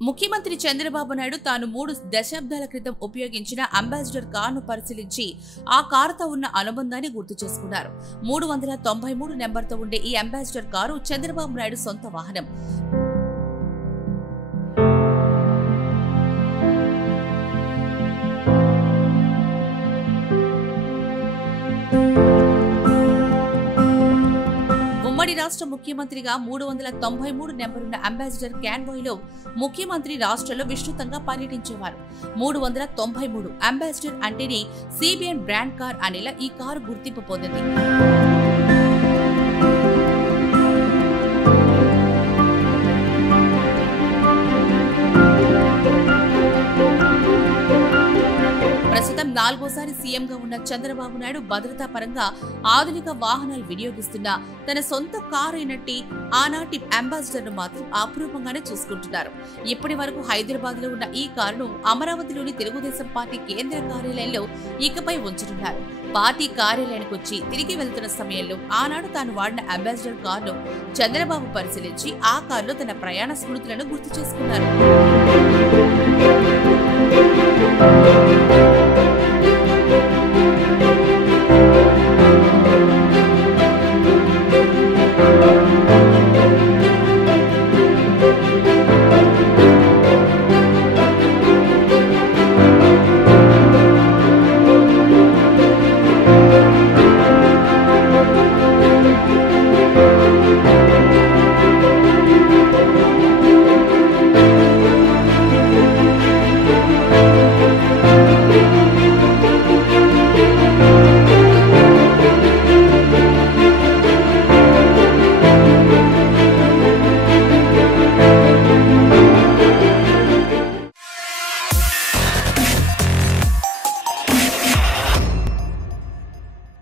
ముఖ్యమంత్రి చంద్రబాబు నాయుడు తాను 3 దశాబ్దాల క్రితం ఉపయోగించిన అంబాసిడర్ కారును పరిశీలించి ఆ కారుతో ఉన్న అనుబంధాన్ని గుర్తు చేసుకున్నారు. 393 నెంబర్తో ఉండే ఈ అంబాసిడర్ కారు చంద్రబాబు నాయుడు సొంత వాహనం. ఉమ్మడి రాష్ట్ర ముఖ్యమంత్రిగా 393 నెంబరున్న అంబాసిడర్ కాన్వాయ్లో ముఖ్యమంత్రి రాష్ట్రంలో విస్తృతంగా పర్యటించేవారు. 393 అంబాసిడర్ అంటేనే సిబిఎన్ బ్రాండ్ కార్ అనేలా ఈ కారు గుర్తింపు పొందింది. ప్రస్తుతం 4వసారి సీఎంగా ఉన్న చంద్రబాబు నాయుడు భద్రతా పరంగా ఆధునిక వాహనాలు వినియోగిస్తున్న తన సొంత కారు అయినట్టి ఆనాటి అంబాసిడర్ ను మాత్రం అపురూపంగానే చూసుకుంటున్నారు. ఇప్పటి వరకు హైదరాబాద్ లో ఉన్న ఈ కారును అమరావతిలోని తెలుగుదేశం పార్టీ కేంద్ర కార్యాలయంలో ఇకపై ఉంచనున్నారు. పార్టీ కార్యాలయానికి వచ్చి తిరిగి వెళ్తున్న సమయంలో ఆనాడు తాను వాడిన అంబాసిడర్ కారును చంద్రబాబు పరిశీలించి ఆ కారులో తన ప్రయాణ స్మృతులను గుర్తు చేసుకున్నారు.